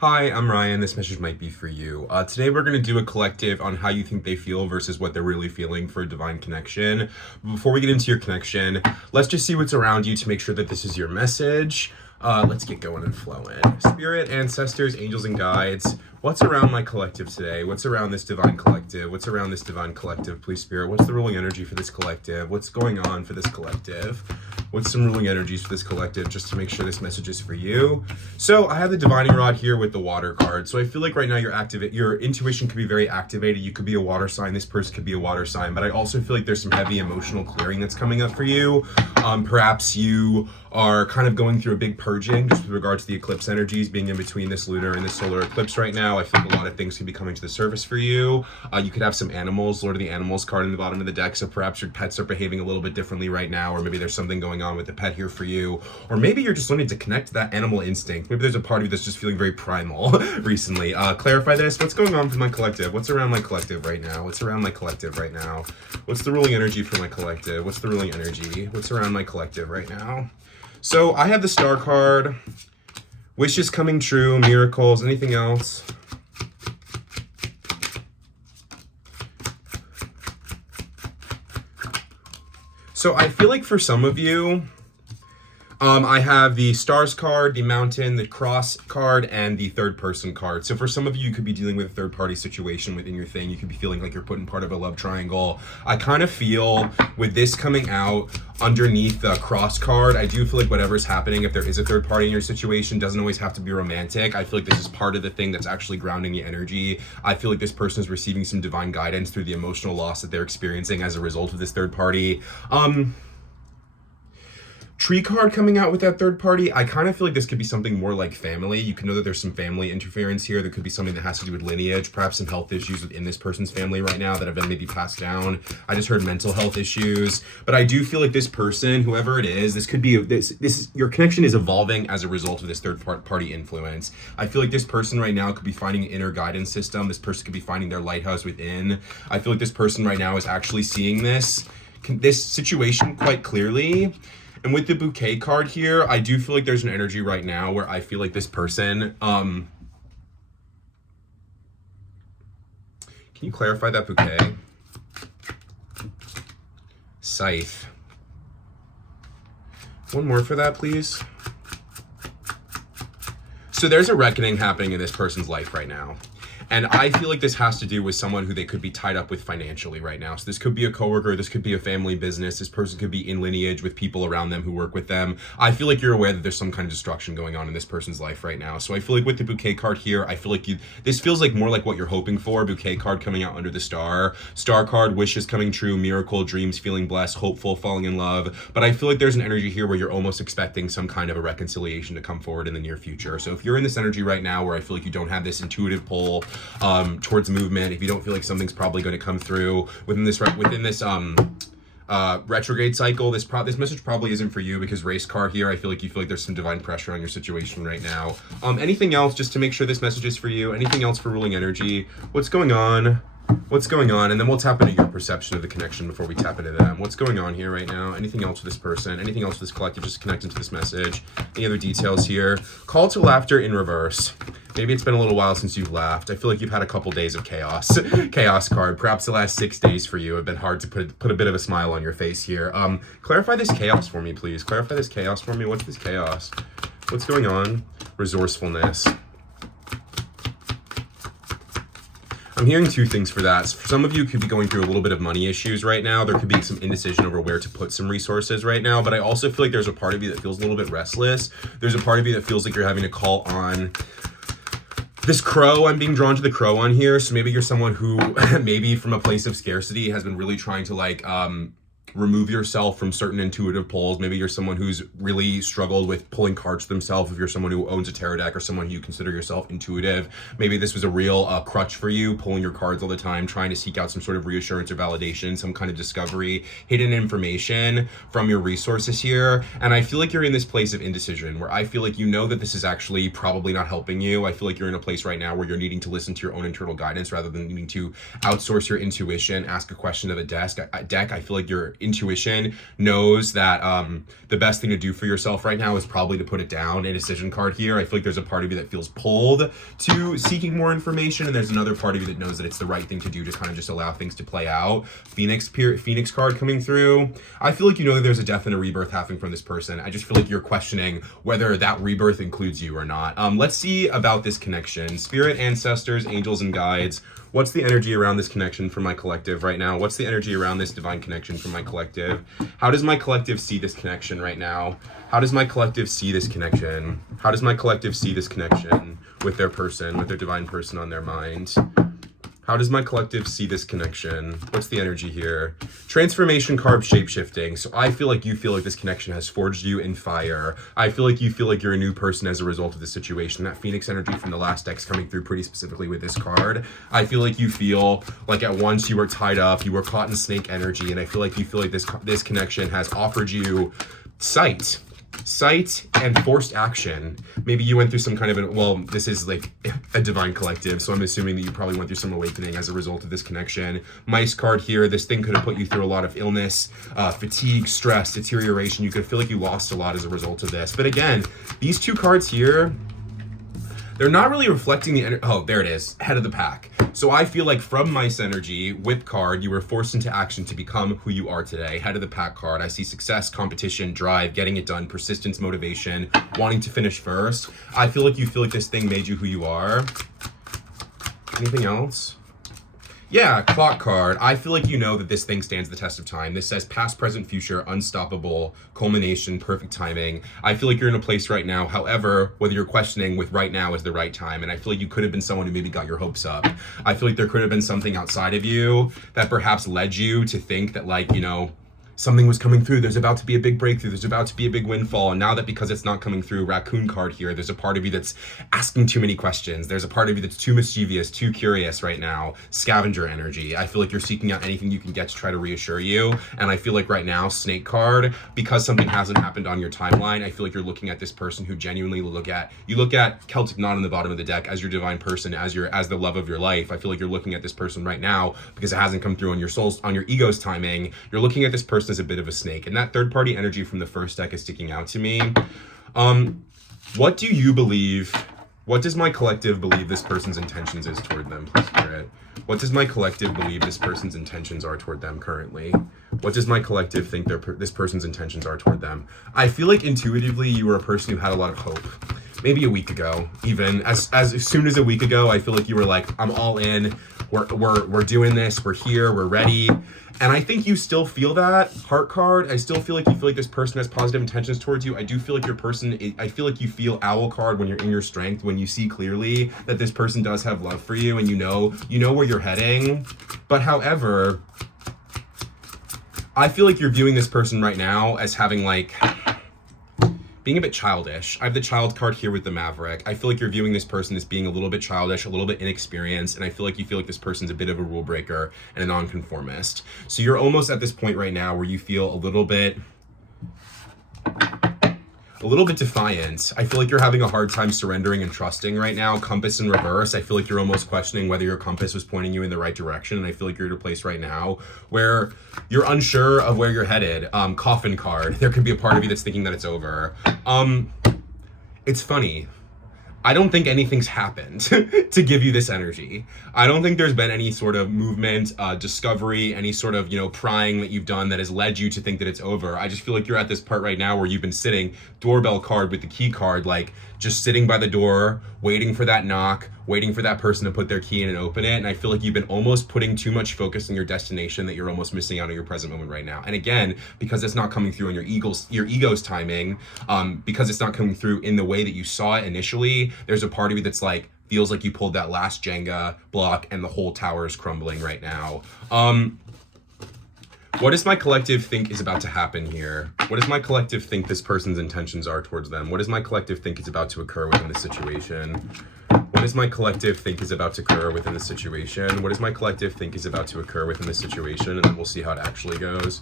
Hi, I'm Ryan. This message might be for you. Today we're going to do a collective on how you think they feel versus what they're really feeling for a divine connection. But before we get into your connection, let's just see what's around you to make sure that this is your message. Let's get going and flowing. Spirit, ancestors, angels, and guides. What's around my collective today? What's around this divine collective? What's around this divine collective, please, Spirit? What's the ruling energy for this collective? What's going on for this collective? What's some ruling energies for this collective, just to make sure this message is for you? So I have the divining rod here with the water card. So I feel like right now your intuition could be very activated. You could be a water sign. This person could be a water sign. But I also feel like there's some heavy emotional clearing that's coming up for you. Perhaps you are kind of going through a big purging just with regard to the eclipse energies being in between this lunar and this solar eclipse right now. I feel like a lot of things could be coming to the surface for you. You could have some animals, Lord of the Animals card in the bottom of the deck. So perhaps your pets are behaving a little bit differently right now, or maybe there's something going on with the pet here for you. Or maybe you're just learning to connect to that animal instinct. Maybe there's a part of you that's just feeling very primal recently. Clarify this. What's going on for my collective? What's around my collective right now? What's around my collective right now? What's the ruling energy for my collective? What's the ruling energy? What's around my collective right now? So I have the star card, wishes coming true, miracles, anything else? So I feel like for some of you, I have the stars card, the mountain, the cross card, and the third person card. So for some of you, you could be dealing with a third party situation within your thing. You could be feeling like you're put in part of a love triangle. I kind of feel with this coming out underneath the cross card, I do feel like whatever's happening, if there is a third party in your situation, doesn't always have to be romantic. I feel like this is part of the thing that's actually grounding the energy. I feel like this person is receiving some divine guidance through the emotional loss that they're experiencing as a result of this third party. Tree card coming out with that third party, I kind of feel like this could be something more like family. You can know that there's some family interference here. There could be something that has to do with lineage, perhaps some health issues within this person's family right now that have been maybe passed down. I just heard mental health issues, but I do feel like this person, whoever it is, this could be your connection is evolving as a result of this third party influence. I feel like this person right now could be finding an inner guidance system. This person could be finding their lighthouse within. I feel like this person right now is actually seeing this situation quite clearly. And with the bouquet card here, I do feel like there's an energy right now where I feel like this person, can you clarify that bouquet? Scythe. One more for that, please. So there's a reckoning happening in this person's life right now. And I feel like this has to do with someone who they could be tied up with financially right now. So this could be a coworker, this could be a family business, this person could be in lineage with people around them who work with them. I feel like you're aware that there's some kind of destruction going on in this person's life right now. So I feel like with the bouquet card here, I feel like this feels like more like what you're hoping for. Bouquet card coming out under the star. Star card, wishes coming true, miracle, dreams, feeling blessed, hopeful, falling in love. But I feel like there's an energy here where you're almost expecting some kind of a reconciliation to come forward in the near future. So if you're in this energy right now where I feel like you don't have this intuitive pull towards movement, if you don't feel like something's probably going to come through within this retrograde cycle, this message probably isn't for you, because race car here, I feel like you feel like there's some divine pressure on your situation right now. Anything else, just to make sure this message is for you? Anything else for ruling energy? What's going on? What's going on? And then we'll tap into your perception of the connection before we tap into them. What's going on here right now? Anything else for this person? Anything else for this collective? Just connecting to this message. Any other details here? Call to laughter in reverse. Maybe it's been a little while since you've laughed. I feel like you've had a couple days of chaos. Chaos card. Perhaps the last 6 days for you have been hard to put a bit of a smile on your face here. Clarify this chaos for me, please. Clarify this chaos for me. What's this chaos? What's going on? Resourcefulness. I'm hearing two things for that. For some of you could be going through a little bit of money issues right now. There could be some indecision over where to put some resources right now, but I also feel like there's a part of you that feels a little bit restless. There's a part of you that feels like you're having to call on this crow. I'm being drawn to the crow on here. So maybe you're someone who maybe from a place of scarcity has been really trying to remove yourself from certain intuitive pulls. Maybe you're someone who's really struggled with pulling cards themselves. If you're someone who owns a tarot deck or someone who you consider yourself intuitive, maybe this was a real crutch for you, pulling your cards all the time, trying to seek out some sort of reassurance or validation, some kind of discovery, hidden information from your resources here. And I feel like you're in this place of indecision where I feel like you know that this is actually probably not helping you. I feel like you're in a place right now where you're needing to listen to your own internal guidance rather than needing to outsource your intuition, ask a question of a deck. I feel like you're intuition knows that the best thing to do for yourself right now is probably to put it down. A decision card here. I feel like there's a part of you that feels pulled to seeking more information, and there's another part of you that knows that it's the right thing to do to kind of just allow things to play out. Phoenix card coming through. I feel like you know that there's a death and a rebirth happening from this person. I just feel like you're questioning whether that rebirth includes you or not. Let's see about this connection. Spirit, ancestors, angels, and guides. What's the energy around this connection for my collective right now? What's the energy around this divine connection for my collective? How does my collective see this connection right now? How does my collective see this connection? How does my collective see this connection with their person, with their divine person on their mind? How does my collective see this connection? What's the energy here? Transformation card, shape-shifting. So I feel like you feel like this connection has forged you in fire. I feel like you feel like you're a new person as a result of the situation. That Phoenix energy from the last deck's coming through pretty specifically with this card. I feel like you feel like at once you were tied up, you were caught in snake energy, and I feel like you feel like this connection has offered you sight and forced action. Maybe you went through some kind of this is like a divine collective, so I'm assuming that you probably went through some awakening as a result of this connection. Mice card here. This thing could have put you through a lot of illness, fatigue, stress, deterioration. You could feel like you lost a lot as a result of this. But again, these two cards here, they're not really reflecting the energy. Oh, there it is. Head of the pack. So I feel like from Mice energy, Whip card, you were forced into action to become who you are today. Head of the pack card. I see success, competition, drive, getting it done, persistence, motivation, wanting to finish first. I feel like you feel like this thing made you who you are. Anything else? Yeah, clock card. I feel like you know that this thing stands the test of time. This says past, present, future, unstoppable, culmination, perfect timing. I feel like you're in a place right now. However, whether you're questioning with right now is the right time. And I feel like you could have been someone who maybe got your hopes up. I feel like there could have been something outside of you that perhaps led you to think that, like, you know, something was coming through. There's about to be a big breakthrough. There's about to be a big windfall. And now that because it's not coming through, raccoon card here, there's a part of you that's asking too many questions. There's a part of you that's too mischievous, too curious right now. Scavenger energy. I feel like you're seeking out anything you can get to try to reassure you. And I feel like right now, snake card, because something hasn't happened on your timeline, I feel like you're looking at this person who genuinely you look at Celtic Knot on the bottom of the deck as your divine person, as the love of your life. I feel like you're looking at this person right now because it hasn't come through on your ego's timing. You're looking at this person as a bit of a snake, and that third party energy from the first deck is sticking out to me. What do you believe? What does my collective believe this person's intentions is toward them, please, Spirit? What does my collective believe this person's intentions are toward them currently? What does my collective think this person's intentions are toward them? I feel like intuitively you were a person who had a lot of hope. Maybe a week ago, even as soon as a week ago, I feel like you were like, I'm all in. We're doing this. We're here. We're ready. And I think you still feel that. Heart card. I still feel like you feel like this person has positive intentions towards you. I do feel like your person. I feel like you feel owl card when you're in your strength, when you see clearly that this person does have love for you, and you know where you're heading. But however, I feel like you're viewing this person right now as having like being a bit childish. I have the child card here with the Maverick. I feel like you're viewing this person as being a little bit childish, a little bit inexperienced, and I feel like you feel like this person's a bit of a rule breaker and a nonconformist. So you're almost at this point right now where you feel a little bit defiant. I feel like you're having a hard time surrendering and trusting right now. Compass in reverse. I feel like you're almost questioning whether your compass was pointing you in the right direction. And I feel like you're at a place right now where you're unsure of where you're headed. Coffin card. There could be a part of you that's thinking that it's over. It's funny. I don't think anything's happened to give you this energy. I don't think there's been any sort of movement, discovery, any sort of, prying that you've done that has led you to think that it's over. I just feel like you're at this part right now where you've been sitting, doorbell card with the key card, like just sitting by the door, waiting for that knock, waiting for that person to put their key in and open it. And I feel like you've been almost putting too much focus on your destination that you're almost missing out on your present moment right now. And again, because it's not coming through on your ego's timing, because it's not coming through in the way that you saw it initially, there's a part of you that's like, feels like you pulled that last Jenga block and the whole tower is crumbling right now. What does my collective think is about to happen here? What does my collective think this person's intentions are towards them? What does my collective think is about to occur within the situation? What does my collective think is about to occur within the situation? What does my collective think is about to occur within the situation? And then we'll see how it actually goes.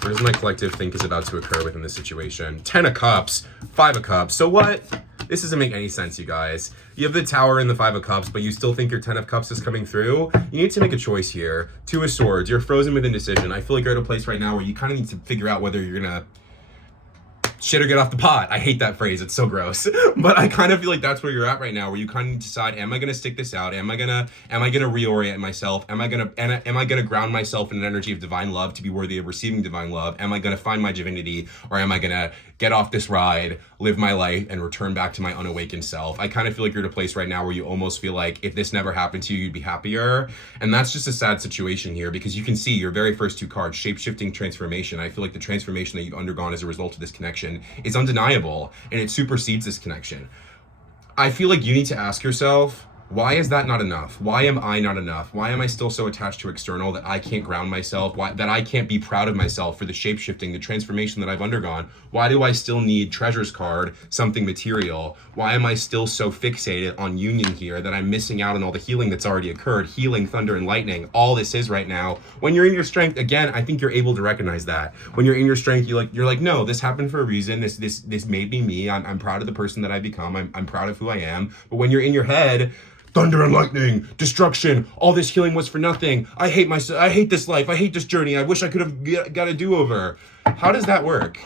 What does my collective think is about to occur within the situation? 10 of Cups, 5 of Cups. So what? This doesn't make any sense, you guys. You have the Tower and the Five of Cups, but you still think your Ten of Cups is coming through. You need to make a choice here. Two of Swords, you're frozen with indecision. I feel like you're at a place right now where you kind of need to figure out whether you're gonna shit or get off the pot. I hate that phrase, it's so gross. But I kind of feel like that's where you're at right now, where you kind of decide, am I gonna stick this out? Am I gonna reorient myself? Am I gonna ground myself in an energy of divine love to be worthy of receiving divine love? Am I gonna find my divinity? Or am I gonna get off this ride, live my life, and return back to my unawakened self? I kind of feel like you're at a place right now where you almost feel like if this never happened to you, you'd be happier. And that's just a sad situation here, because you can see your very first two cards, shape-shifting transformation. I feel like the transformation that you've undergone as a result of this connection is undeniable, and it supersedes this connection. I feel like you need to ask yourself, why is that not enough? Why am I not enough? Why am I still so attached to external that I can't ground myself? That I can't be proud of myself for the shape-shifting, the transformation that I've undergone? Why do I still need Treasure's card, something material? Why am I still so fixated on union here that I'm missing out on all the healing that's already occurred? Healing, thunder, and lightning, all this is right now. When you're in your strength, again, I think you're able to recognize that. When you're in your strength, you're like, no, this happened for a reason. This made me me. I'm proud of the person that I've become. I'm proud of who I am. But when you're in your head, thunder and lightning, destruction, all this healing was for nothing. I hate myself. I hate this life. I hate this journey. I wish I could have got a do-over. How does that work?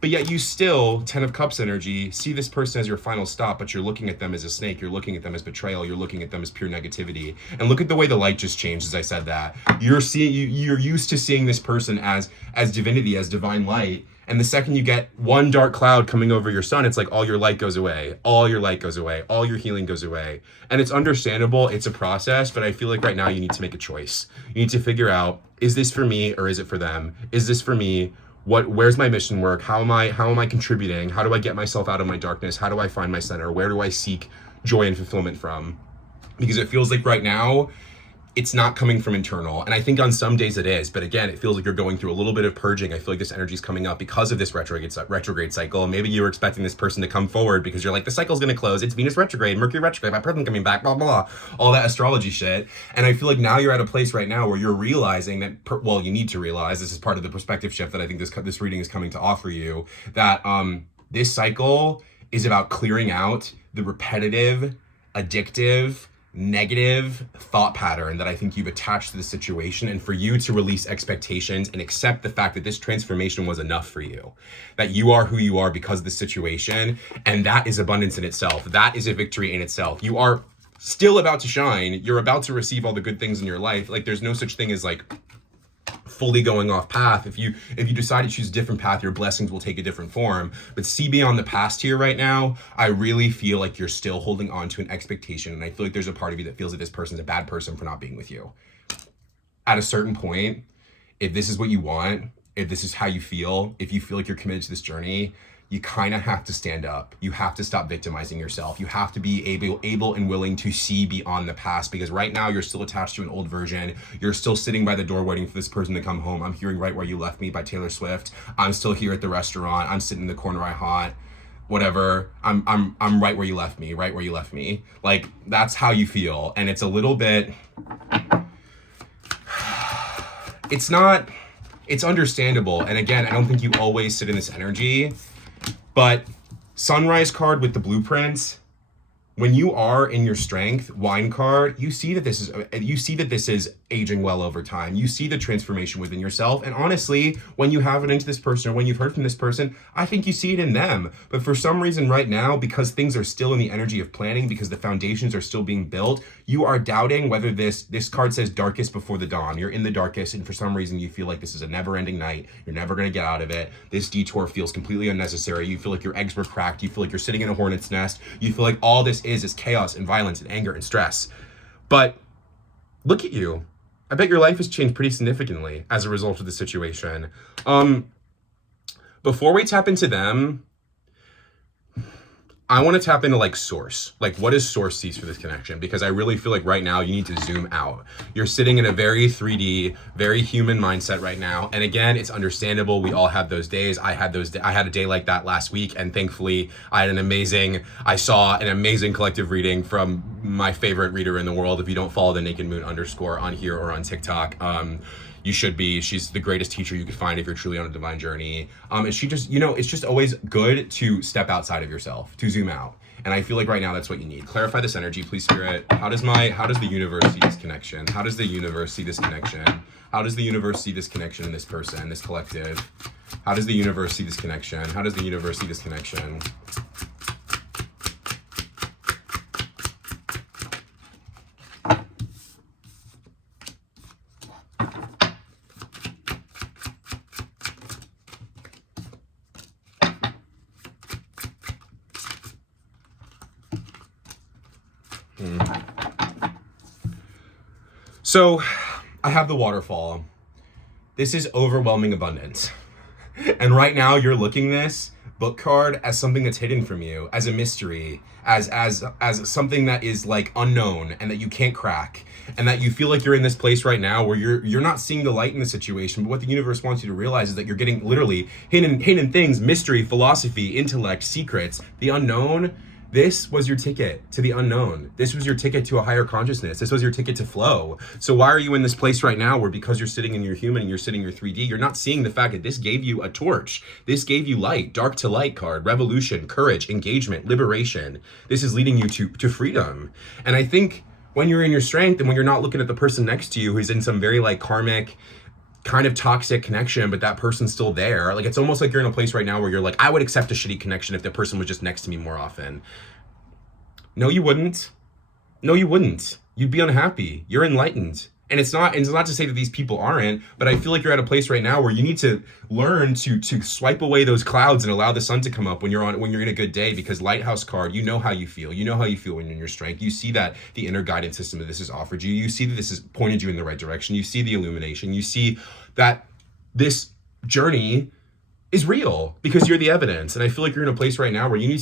But yet you still, Ten of Cups energy, see this person as your final stop, but you're looking at them as a snake. You're looking at them as betrayal. You're looking at them as pure negativity. And look at the way the light just changed as I said that. You're used to seeing this person as divinity, as divine light. And the second you get one dark cloud coming over your sun, it's like all your light goes away. All your light goes away. All your healing goes away. And it's understandable. It's a process. But I feel like right now you need to make a choice. You need to figure out, is this for me or is it for them? Is this for me? Where's my mission work? How am I contributing? How do I get myself out of my darkness? How do I find my center? Where do I seek joy and fulfillment from? Because it feels like right now, it's not coming from internal. And I think on some days it is, but again, it feels like you're going through a little bit of purging. I feel like this energy is coming up because of this retrograde cycle. Maybe you were expecting this person to come forward because you're like, the cycle's gonna close. It's Venus retrograde, Mercury retrograde, my person coming back, blah, blah, blah, all that astrology shit. And I feel like now you're at a place right now where you're realizing that, you need to realize, this is part of the perspective shift that I think this reading is coming to offer you, that this cycle is about clearing out the repetitive, addictive, negative thought pattern that I think you've attached to the situation, and for you to release expectations and accept the fact that this transformation was enough for you, that you are who you are because of the situation, and that is abundance in itself. That is a victory in itself. You are still about to shine. You're about to receive all the good things in your life. Like, there's no such thing as like fully going off path. If you decide to choose a different path, your blessings will take a different form. But see beyond the past here right now, I really feel like you're still holding on to an expectation. And I feel like there's a part of you that feels that this person's a bad person for not being with you. At a certain point, if this is what you want, if this is how you feel, if you feel like you're committed to this journey, you kind of have to stand up. You have to stop victimizing yourself. You have to be able and willing to see beyond the past, because right now you're still attached to an old version. You're still sitting by the door waiting for this person to come home. I'm hearing Right Where You Left Me by Taylor Swift. I'm still here at the restaurant. I'm sitting in the corner I haunt. Whatever. I'm right where you left me. Right where you left me. Like, that's how you feel. And it's a little bit, it's understandable. And again, I don't think you always sit in this energy. But Sunrise card with the blueprints, when you are in your strength, wine card, you see that this is aging well over time. You see the transformation within yourself. And honestly, when you have it into this person, or when you've heard from this person, I think you see it in them. But for some reason right now, because things are still in the energy of planning, because the foundations are still being built, you are doubting whether this card says darkest before the dawn. You're in the darkest, and for some reason you feel like this is a never-ending night. You're never gonna get out of it. This detour feels completely unnecessary. You feel like your eggs were cracked. You feel like you're sitting in a hornet's nest. You feel like all this is chaos and violence and anger and stress. But look at you. I bet your life has changed pretty significantly as a result of the situation. Before we tap into them, I want to tap into like source. Like, what does source sees for this connection? Because I really feel like right now you need to zoom out. You're sitting in a very 3D, very human mindset right now. And again, it's understandable. We all have those days. I had a day like that last week. And thankfully I saw an amazing collective reading from my favorite reader in the world. If you don't follow the Naked Moon _ on here or on TikTok, you should be. She's the greatest teacher you could find if you're truly on a divine journey. And she just, it's just always good to step outside of yourself, to zoom out. And I feel like right now that's what you need. Clarify this energy, please, Spirit. How does the universe see this connection? How does the universe see this connection? How does the universe see this connection in this person, this collective? How does the universe see this connection? How does the universe see this connection? So I have the waterfall. This is overwhelming abundance. And right now you're looking this book card as something that's hidden from you, as a mystery, as something that is like unknown and that you can't crack. And that you feel like you're in this place right now where you're not seeing the light in the situation, but what the universe wants you to realize is that you're getting literally hidden things, mystery, philosophy, intellect, secrets, the unknown. This was your ticket to the unknown. This was your ticket to a higher consciousness. This was your ticket to flow. So why are you in this place right now where, because you're sitting in your human and you're sitting in your 3D, you're not seeing the fact that this gave you a torch. This gave you light, dark to light card, revolution, courage, engagement, liberation. This is leading you to freedom. And I think when you're in your strength and when you're not looking at the person next to you who's in some very like karmic, kind of toxic connection, but that person's still there. Like, it's almost like you're in a place right now where you're like, I would accept a shitty connection if the person was just next to me more often. No, you wouldn't. No, you wouldn't. You'd be unhappy. You're enlightened. And it's not to say that these people aren't, but I feel like you're at a place right now where you need to learn to swipe away those clouds and allow the sun to come up when you're in a good day, because Lighthouse card, you know how you feel. You know how you feel when you're in your strength. You see that the inner guidance system that this has offered you. You see that this has pointed you in the right direction. You see the illumination. You see that this journey is real because you're the evidence. And I feel like you're in a place right now where you need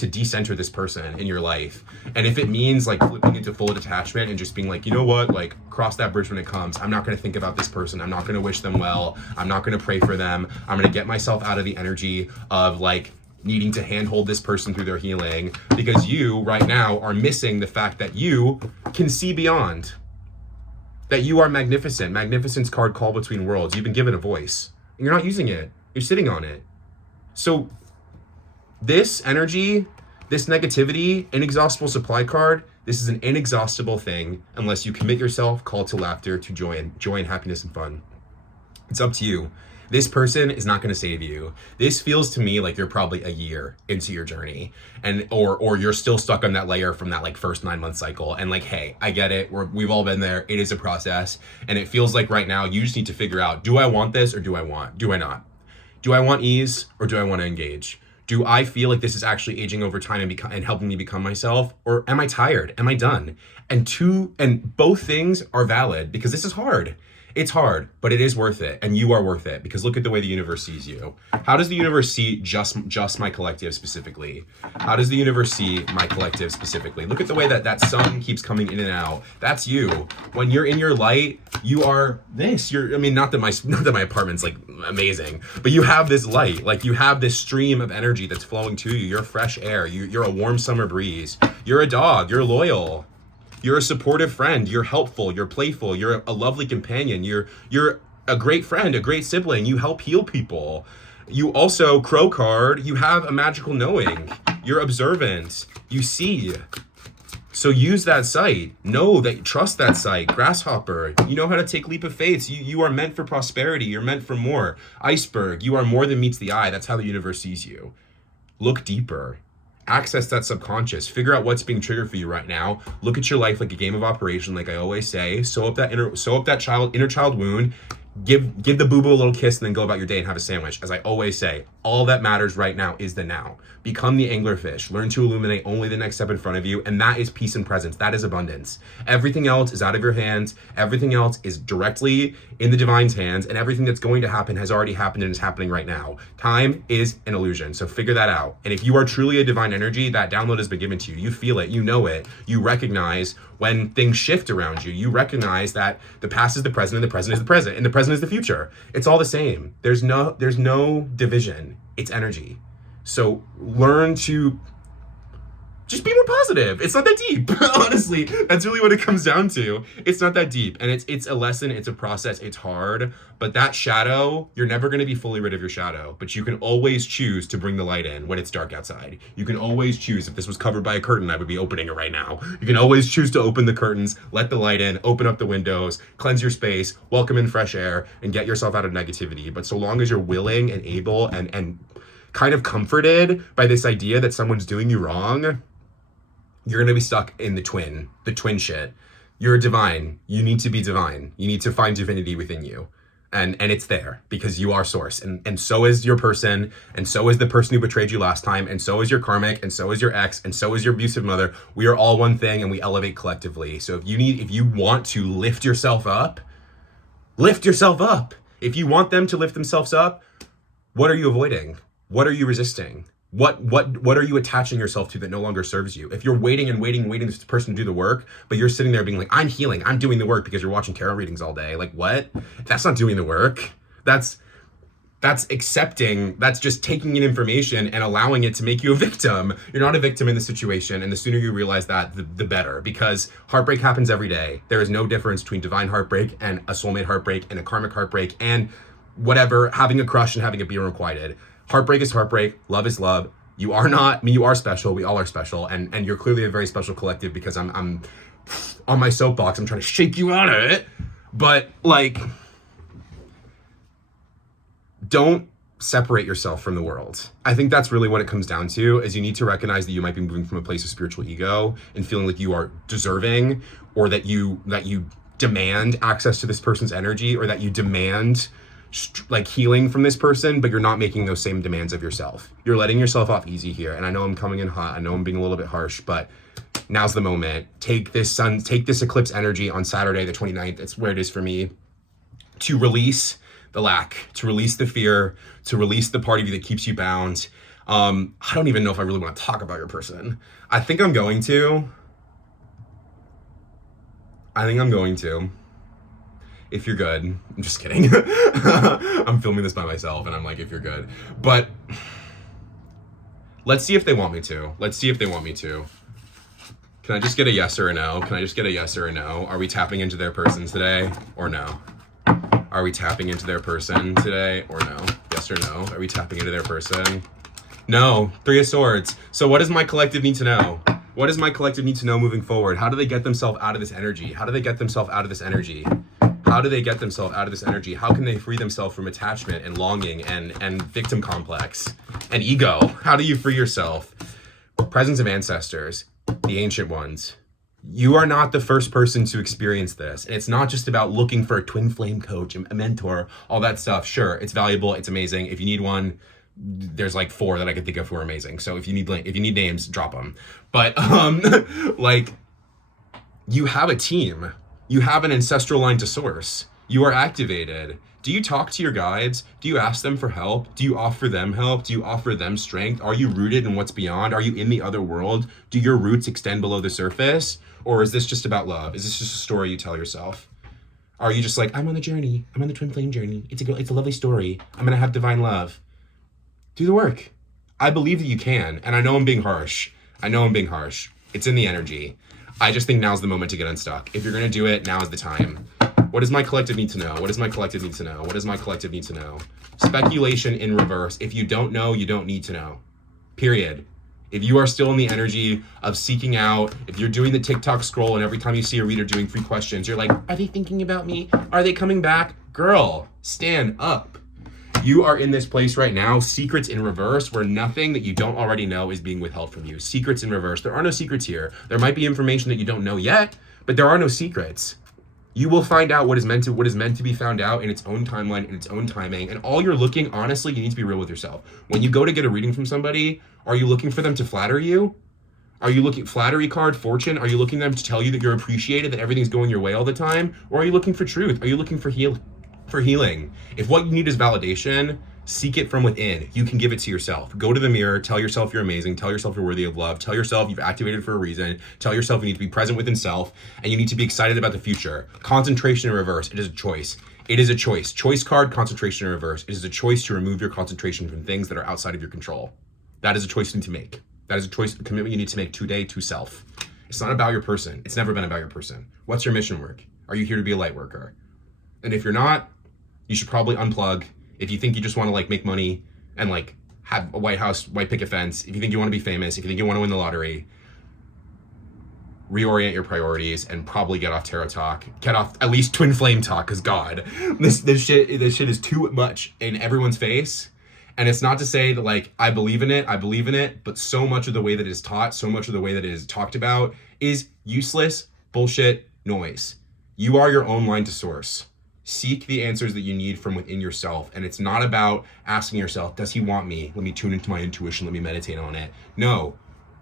to decenter this person in your life. And if it means like flipping into full detachment and just being like, you know what, like cross that bridge when it comes. I'm not going to think about this person. I'm not going to wish them well. I'm not going to pray for them. I'm going to get myself out of the energy of like needing to handhold this person through their healing, because you right now are missing the fact that you can see beyond, that you are magnificent. Magnificence card, call between worlds. You've been given a voice and you're not using it. You're sitting on it. So this energy, this negativity, inexhaustible supply card, this is an inexhaustible thing unless you commit yourself, call to laughter, to joy and happiness and fun. It's up to you. This person is not going to save you. This feels to me like you're probably a year into your journey, and or you're still stuck on that layer from that like first 9-month cycle. And like, hey, I get it. We've all been there. It is a process, and it feels like right now you just need to figure out: do I want this or do I not? Do I want ease or do I want to engage? Do I feel like this is actually aging over time and helping me become myself? Or am I tired? Am I done? And both things are valid, because this is hard. It's hard, but it is worth it. And you are worth it, because look at the way the universe sees you. How does the universe see just my collective specifically? How does the universe see my collective specifically? Look at the way that sun keeps coming in and out. That's you. When you're in your light, you are this. Not that my apartment's like amazing, but you have this light. Like, you have this stream of energy that's flowing to you. You're fresh air. You're a warm summer breeze. You're a dog. You're loyal. You're a supportive friend. You're helpful. You're playful. You're a lovely companion. You're a great friend, a great sibling. You help heal people. You also, Crow card, you have a magical knowing. You're observant. You see. So use that sight. Trust that sight. Grasshopper, you know how to take leap of faith. You are meant for prosperity. You're meant for more. Iceberg, you are more than meets the eye. That's how the universe sees you. Look deeper. Access that subconscious. Figure out what's being triggered for you right now. Look at your life like a game of operation, like I always say. Sew up that inner child wound. Give the boo-boo a little kiss and then go about your day and have a sandwich. As I always say, all that matters right now is the now. Become the anglerfish. Learn to illuminate only the next step in front of you, and that is peace and presence. That is abundance. Everything else is out of your hands. Everything else is directly in the divine's hands, and everything that's going to happen has already happened and is happening right now. Time is an illusion, so figure that out. And if you are truly a divine energy, that download has been given to you. You feel it. You know it. You recognize when things shift around you. You recognize that the past is the present, and the present is the present, and the present is the future. It's all the same. There's no division. It's energy. So learn to just be more positive. It's not that deep. Honestly, that's really what it comes down to. It's not that deep. And it's a lesson, it's a process, it's hard. But that shadow, you're never going to be fully rid of your shadow. But you can always choose to bring the light in when it's dark outside. You can always choose. If this was covered by a curtain, I would be opening it right now. You can always choose to open the curtains, let the light in, open up the windows, cleanse your space, welcome in fresh air, and get yourself out of negativity. But so long as you're willing and able and kind of comforted by this idea that someone's doing you wrong, you're going to be stuck in the twin shit. You're divine. You need to be divine. You need to find divinity within you. And it's there because you are source. And so is your person. And so is the person who betrayed you last time. And so is your karmic. And so is your ex. And so is your abusive mother. We are all one thing and we elevate collectively. So if you want to lift yourself up, lift yourself up. If you want them to lift themselves up, what are you avoiding? What are you resisting? What are you attaching yourself to that no longer serves you? If you're waiting for this person to do the work, but you're sitting there being like, I'm healing, I'm doing the work because you're watching tarot readings all day. Like, what? That's not doing the work. That's accepting, that's just taking in information and allowing it to make you a victim. You're not a victim in the situation, and the sooner you realize that, the better, because heartbreak happens every day. There is no difference between divine heartbreak and a soulmate heartbreak and a karmic heartbreak and whatever, having a crush and having it be unrequited. Heartbreak is heartbreak. Love is love. You are not, I mean, you are special. We all are special. And you're clearly a very special collective because I'm on my soapbox. I'm trying to shake you out of it. But like, don't separate yourself from the world. I think that's really what it comes down to, is you need to recognize that you might be moving from a place of spiritual ego and feeling like you are deserving, or that you demand access to this person's energy, or that you demand like healing from this person, but you're not making those same demands of yourself. You're letting yourself off easy here. And I know I'm coming in hot. I know I'm being a little bit harsh, but now's the moment. Take this eclipse energy on Saturday, the 29th. That's where it is for me, to release the lack, to release the fear, to release the part of you that keeps you bound. I don't even know if I really want to talk about your person. I think I'm going to. If you're good. I'm just kidding. I'm filming this by myself and I'm like, if you're good. But let's see if they want me to. Can I just get a yes or a no? Are we tapping into their person today or no? Are we tapping into their person today or no? Yes or no? Are we tapping into their person? No. 3 of Swords. So what does my collective need to know? What does my collective need to know moving forward? How do they get themselves out of this energy? How can they get themselves out of this energy? How can they free themselves from attachment and longing and victim complex and ego? How do you free yourself? Presence of ancestors, the ancient ones. You are not the first person to experience this. And it's not just about looking for a twin flame coach, a mentor, all that stuff. Sure, it's valuable, it's amazing. If you need one, there's like 4 that I could think of who are amazing. So if you need names, drop them. But like, you have a team. You have an ancestral line to source. You are activated. Do you talk to your guides? Do you ask them for help? Do you offer them help? Do you offer them strength? Are you rooted in what's beyond? Are you in the other world? Do your roots extend below the surface? Or is this just about love? Is this just a story you tell yourself? Are you just like, I'm on the journey. I'm on the twin flame journey. It's a lovely story. I'm gonna have divine love. Do the work. I believe that you can. And I know I'm being harsh. It's in the energy. I just think now's the moment to get unstuck. If you're going to do it, now is the time. What does my collective need to know? Speculation in reverse. If you don't know, you don't need to know. Period. If you are still in the energy of seeking out, if you're doing the TikTok scroll and every time you see a reader doing 3 questions, you're like, are they thinking about me? Are they coming back? Girl, stand up. You are in this place right now, secrets in reverse, where nothing that you don't already know is being withheld from you. Secrets in reverse. There are no secrets here. There might be information that you don't know yet, but there are no secrets. You will find out what is meant to be found out in its own timeline, in its own timing. And all you're looking, honestly, you need to be real with yourself. When you go to get a reading from somebody, are you looking for them to flatter you? Are you looking flattery card, fortune? Are you looking for them to tell you that you're appreciated, that everything's going your way all the time? Or are you looking for truth? Are you looking for healing? If what you need is validation, seek it from within. You can give it to yourself. Go to the mirror, tell yourself you're amazing, tell yourself you're worthy of love, tell yourself you've activated for a reason, tell yourself you need to be present within self, and you need to be excited about the future. Concentration in reverse, it is a choice. Choice card, concentration in reverse. It is a choice to remove your concentration from things that are outside of your control. That is a choice you need to make. That is a choice, a commitment you need to make today to self. It's not about your person. It's never been about your person. What's your mission work? Are you here to be a light worker? And if you're not, you should probably unplug. If you think you just want to like make money and like have a White House white picket fence, if you think you want to be famous, if you think you want to win the lottery, reorient your priorities and probably get off tarot talk. Get off at least twin flame talk, because God, this shit is too much in everyone's face. And it's not to say that like I believe in it, but so much of the way that it is taught, so much of the way that it is talked about is useless bullshit noise. You are your own line to source. Seek the answers that you need from within yourself. And it's not about asking yourself, does he want me? Let me tune into my intuition. Let me meditate on it. No.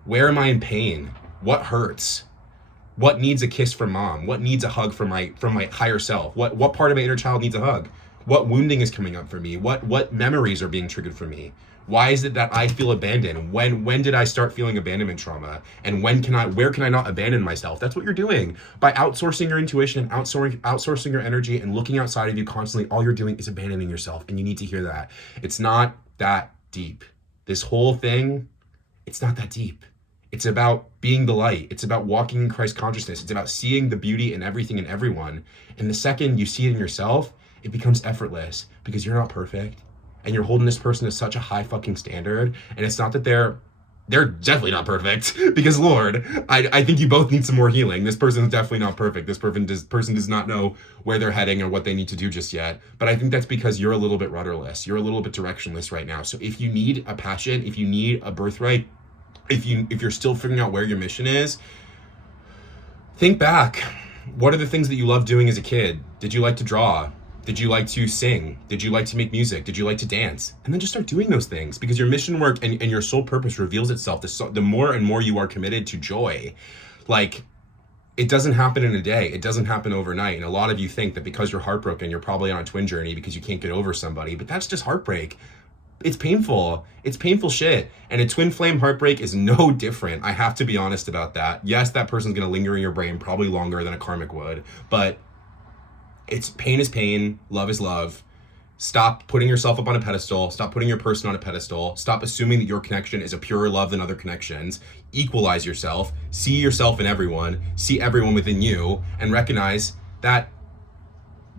Where am I in pain? What hurts? What needs a kiss from mom? What needs a hug from my higher self? What part of my inner child needs a hug? What wounding is coming up for me? What memories are being triggered for me? Why is it that I feel abandoned? When did I start feeling abandonment trauma? And where can I not abandon myself? That's what you're doing. By outsourcing your intuition and outsourcing your energy and looking outside of you constantly, all you're doing is abandoning yourself. And you need to hear that. It's not that deep. This whole thing, it's not that deep. It's about being the light. It's about walking in Christ consciousness. It's about seeing the beauty in everything and everyone. And the second you see it in yourself, it becomes effortless, because you're not perfect and you're holding this person to such a high fucking standard. And it's not that they're definitely not perfect, because Lord, I think you both need some more healing. This person is definitely not perfect. This person does not know where they're heading or what they need to do just yet. But I think that's because you're a little bit rudderless. You're a little bit directionless right now. So if you need a passion, if you need a birthright, if you're still figuring out where your mission is, think back. What are the things that you loved doing as a kid? Did you like to draw? Did you like to sing? Did you like to make music? Did you like to dance? And then just start doing those things, because your mission work and your soul purpose reveals itself the more and more you are committed to joy. Like, it doesn't happen in a day. It doesn't happen overnight. And a lot of you think that because you're heartbroken, you're probably on a twin journey because you can't get over somebody, but that's just heartbreak. It's painful. It's painful shit. And a twin flame heartbreak is no different. I have to be honest about that. Yes, that person's going to linger in your brain probably longer than a karmic would, but it's pain is pain. Love is love. Stop putting yourself up on a pedestal. Stop putting your person on a pedestal. Stop assuming that your connection is a purer love than other connections. Equalize yourself. See yourself in everyone. See everyone within you, and recognize that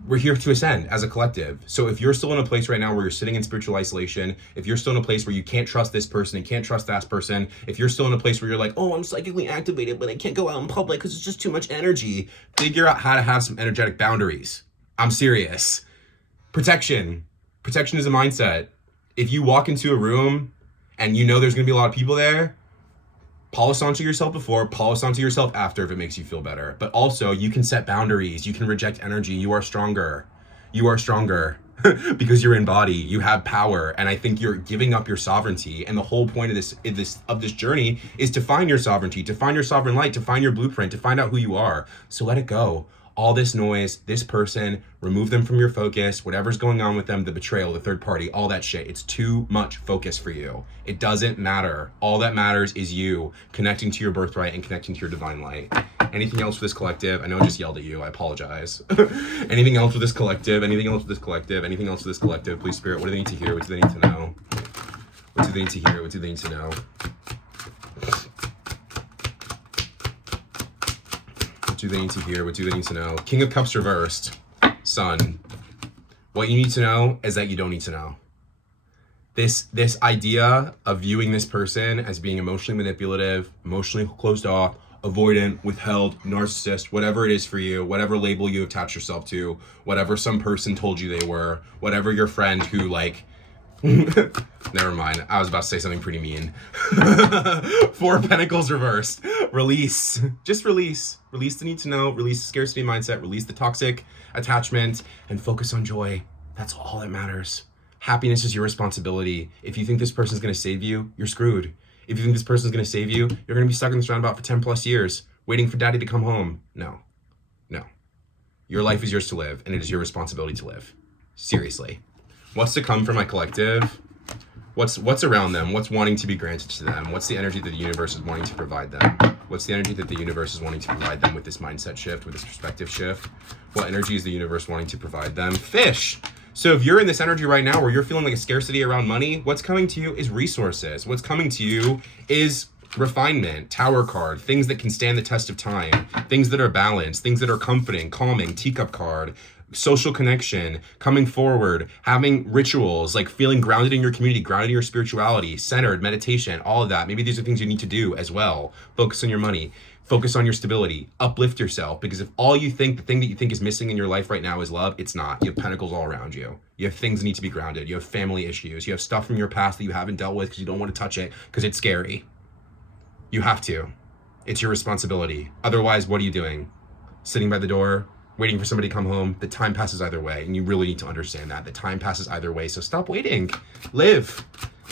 we're here to ascend as a collective. So if you're still in a place right now where you're sitting in spiritual isolation, if you're still in a place where you can't trust this person and can't trust that person, if you're still in a place where you're like, oh, I'm psychically activated, but I can't go out in public because it's just too much energy, figure out how to have some energetic boundaries. I'm serious. Protection. Protection is a mindset. If you walk into a room and you know there's going to be a lot of people there, polish onto yourself before, polish onto yourself after if it makes you feel better. But also, you can set boundaries. You can reject energy. You are stronger. You are stronger because you're in body. You have power. And I think you're giving up your sovereignty. And the whole point of this journey is to find your sovereignty, to find your sovereign light, to find your blueprint, to find out who you are. So let it go. All this noise, this person, remove them from your focus, whatever's going on with them, the betrayal, the third party, all that shit. It's too much focus for you. It doesn't matter. All that matters is you connecting to your birthright and connecting to your divine light. Anything else for this collective? I know I just yelled at you. I apologize. Anything else for this collective? Anything else for this collective? Anything else for this collective? Please, Spirit, what do they need to hear? What do they need to know? What do they need to hear? What do they need to know? What do they need to hear? What do they need to know? King of Cups reversed. Sun. What you need to know is that you don't need to know. This idea of viewing this person as being emotionally manipulative, emotionally closed off, avoidant, withheld, narcissist, whatever it is for you, whatever label you attach yourself to, whatever some person told you they were, whatever your friend who like never mind. I was about to say something pretty mean. Four of Pentacles reversed. Release. Just release. Release the need to know. Release the scarcity mindset. Release the toxic attachment and focus on joy. That's all that matters. Happiness is your responsibility. If you think this person's going to save you, you're screwed. If you think this person's going to save you, you're going to be stuck in this roundabout for 10 plus years, waiting for daddy to come home. No. Your life is yours to live, and it is your responsibility to live. Seriously. What's to come for my collective? What's around them? What's wanting to be granted to them? What's the energy that the universe is wanting to provide them? What's the energy that the universe is wanting to provide them with this mindset shift, with this perspective shift? What energy is the universe wanting to provide them? Fish. So if you're in this energy right now where you're feeling like a scarcity around money, what's coming to you is resources. What's coming to you is refinement, Tower card, things that can stand the test of time, things that are balanced, things that are comforting, calming, Teacup card, social connection, coming forward, having rituals, like feeling grounded in your community, grounded in your spirituality, centered, meditation, all of that. Maybe these are things you need to do as well. Focus on your money, focus on your stability, uplift yourself, because if all you think, the thing that you think is missing in your life right now is love, it's not. You have pentacles all around you. You have things that need to be grounded. You have family issues. You have stuff from your past that you haven't dealt with because you don't want to touch it because it's scary. You have to. It's your responsibility. Otherwise, what are you doing? Sitting by the door, waiting for somebody to come home? The time passes either way, and you really need to understand that. The time passes either way, so stop waiting. Live.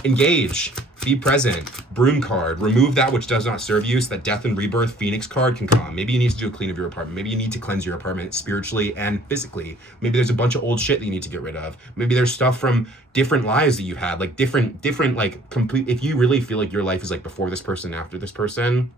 Engage. Be present. Broom card. Remove that which does not serve you so that death and rebirth Phoenix card can come. Maybe you need to do a clean of your apartment. Maybe you need to cleanse your apartment spiritually and physically. Maybe there's a bunch of old shit that you need to get rid of. Maybe there's stuff from different lives that you had, like different like complete. If you really feel like your life is like before this person, after this person,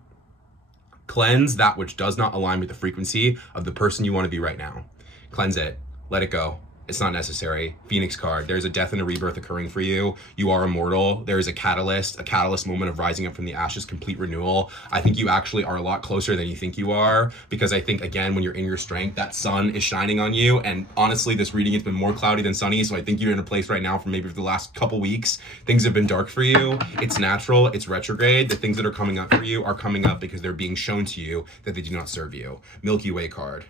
cleanse that which does not align with the frequency of the person you want to be right now. Cleanse it. Let it go. It's not necessary. Phoenix card. There's a death and a rebirth occurring for you. You are immortal. There is a catalyst moment of rising up from the ashes, complete renewal. I think you actually are a lot closer than you think you are, because I think, again, when you're in your strength, that sun is shining on you. And honestly, this reading has been more cloudy than sunny. So I think you're in a place right now for maybe for the last couple weeks, things have been dark for you. It's natural. It's retrograde. The things that are coming up for you are coming up because they're being shown to you that they do not serve you. Milky Way card.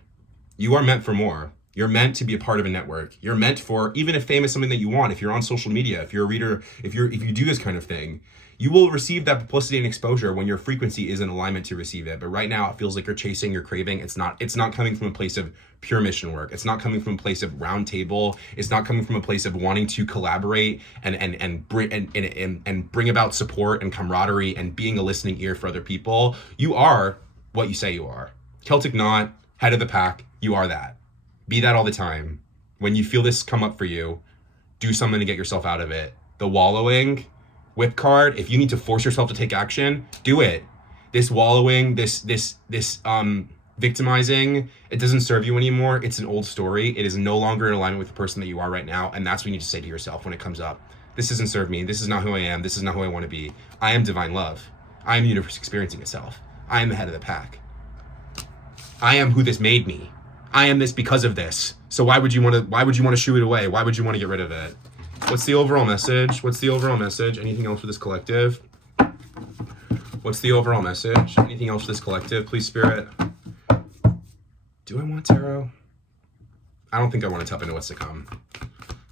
You are meant for more. You're meant to be a part of a network. You're meant for, even if fame is something that you want, if you're on social media, if you're a reader, if you do this kind of thing, you will receive that publicity and exposure when your frequency is in alignment to receive it. But right now it feels like you're chasing, you're craving. It's not coming from a place of pure mission work. It's not coming from a place of round table. It's not coming from a place of wanting to collaborate and bring about support and camaraderie and being a listening ear for other people. You are what you say you are. Celtic Knot, head of the pack, you are that. Be that all the time. When you feel this come up for you, do something to get yourself out of it. The wallowing, whip card, if you need to force yourself to take action, do it. This wallowing, this victimizing, it doesn't serve you anymore. It's an old story. It is no longer in alignment with the person that you are right now. And that's what you need to say to yourself when it comes up. This doesn't serve me. This is not who I am. This is not who I want to be. I am divine love. I am the universe experiencing itself. I am the head of the pack. I am who this made me. I am this because of this. So why would you want to shoo it away? Why would you want to get rid of it? What's the overall message? What's the overall message? Anything else for this collective? What's the overall message? Anything else for this collective? Please, Spirit. Do I want tarot? I don't think I want to tap into what's to come.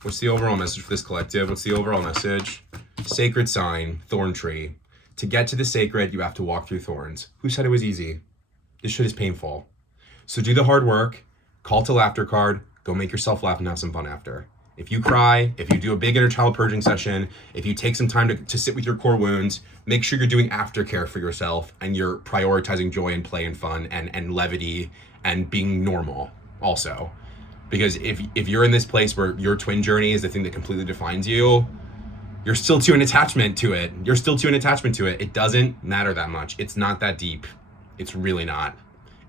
What's the overall message for this collective? What's the overall message? Sacred sign, thorn tree. To get to the sacred, you have to walk through thorns. Who said it was easy? This shit is painful. So do the hard work. Call to laughter card, go make yourself laugh and have some fun after. If you cry, if you do a big inner child purging session, if you take some time to sit with your core wounds, make sure you're doing aftercare for yourself and you're prioritizing joy and play and fun and levity and being normal also. Because if you're in this place where your twin journey is the thing that completely defines you, you're still to an attachment to it. It doesn't matter that much. It's not that deep. It's really not.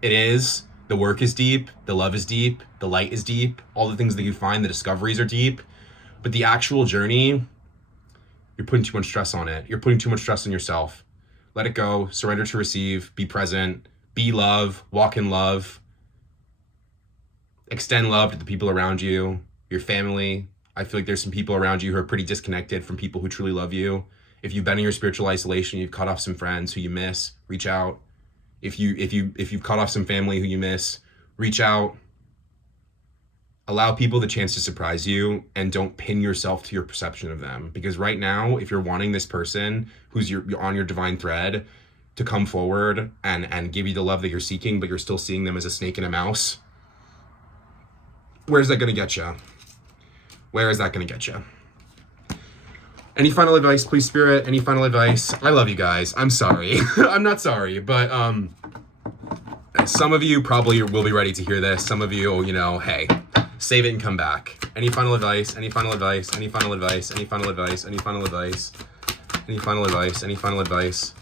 It is. The work is deep, the love is deep, the light is deep, all the things that you find, the discoveries are deep, but the actual journey, you're putting too much stress on it. You're putting too much stress on yourself. Let it go, surrender to receive, be present, be love, walk in love, extend love to the people around you, your family. I feel like there's some people around you who are pretty disconnected from people who truly love you. If you've been in your spiritual isolation, you've cut off some friends who you miss, reach out. If you've cut off some family who you miss, reach out. Allow people the chance to surprise you and don't pin yourself to your perception of them. Because right now, if you're wanting this person who's you're on your divine thread to come forward and give you the love that you're seeking, but you're still seeing them as a snake and a mouse, where's that gonna get you? Where is that gonna get you? Any final advice, please, Spirit? Any final advice? I love you guys. I'm sorry. I'm not sorry, but some of you probably will be ready to hear this. Some of you, hey, save it and come back. Any final advice? Any final advice? Any final advice? Any final advice? Any final advice? Any final advice? Any final advice?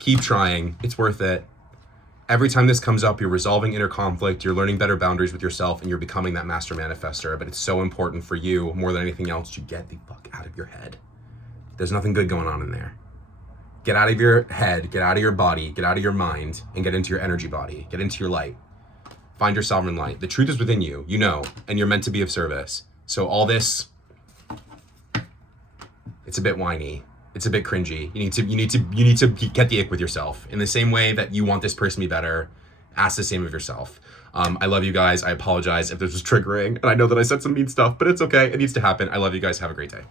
Keep trying. It's worth it. Every time this comes up, you're resolving inner conflict, you're learning better boundaries with yourself, and you're becoming that master manifester. But it's so important for you, more than anything else, to get the fuck out of your head. There's nothing good going on in there. Get out of your head, get out of your body, get out of your mind, and get into your energy body. Get into your light. Find your sovereign light. The truth is within you, you know, and you're meant to be of service. So all this, it's a bit whiny. It's a bit cringy. You need to get the ick with yourself. In the same way that you want this person to be better, ask the same of yourself. I love you guys. I apologize if this was triggering, and I know that I said some mean stuff, but it's okay. It needs to happen. I love you guys. Have a great day.